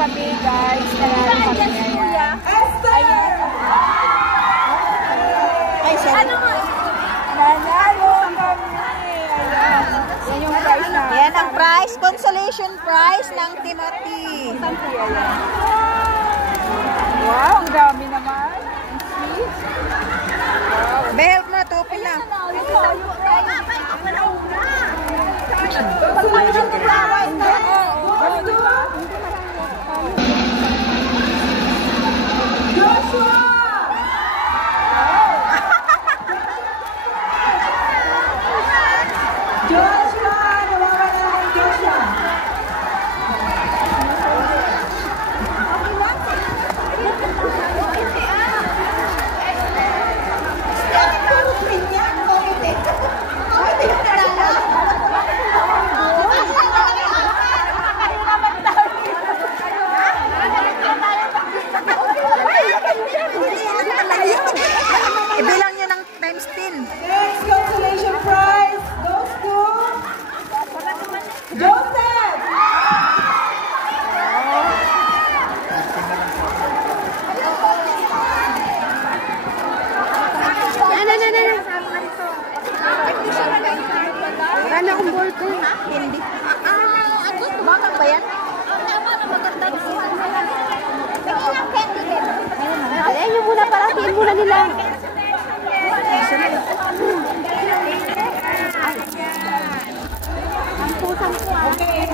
kami, guys. Nanalo kami. Ayan. Ayan. Ay, sorry. Nanalo kami. Ayan. Yan yung prize na. Yan ang prize. Consolation prize ng Timothy. Wow, ang dami naman. Sweet. Behel na, open na. Ibilang niya ng times 10. Next consolation prize goes to Joseph! Wala na akong ballpen. Hindi. Bakit ba yan? Ayan yung muna para tiin muna nila. Ang pusang ko. Okay,